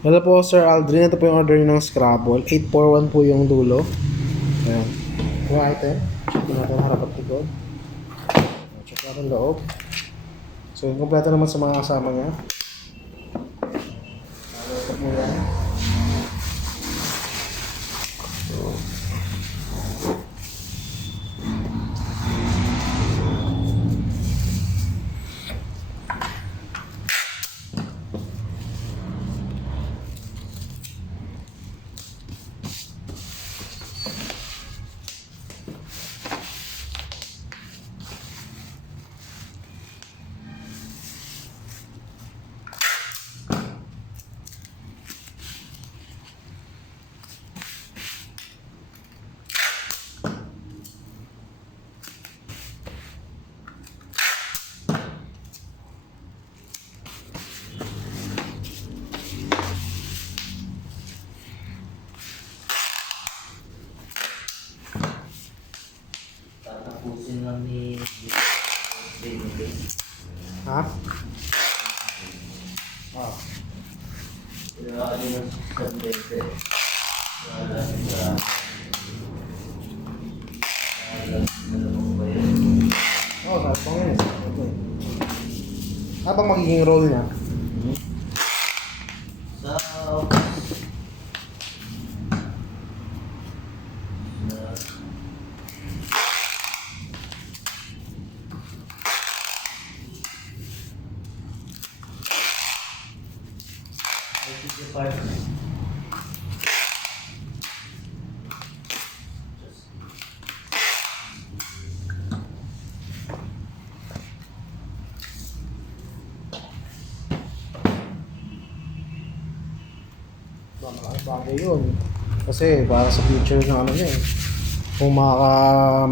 Hello po, Sir Aldrin. Ito po yung order ng Scrabble. 841 po yung dulo. Ayan. Yung item. Check natin harap at likod. Check natin loob. So, yung kompleto naman sa mga kasama niya. Ito po yan. Tatapusin lang ni David. Ha? Ah. Kailangan nyo ng sablete. Wala sila. Wala sila ba yun? Oo, sabi ko ngayon. Okay. Habang magiging role niya. Sa... Department. Malaking bagay yun. Kasi para sa future ng ano niya eh. Kung makaka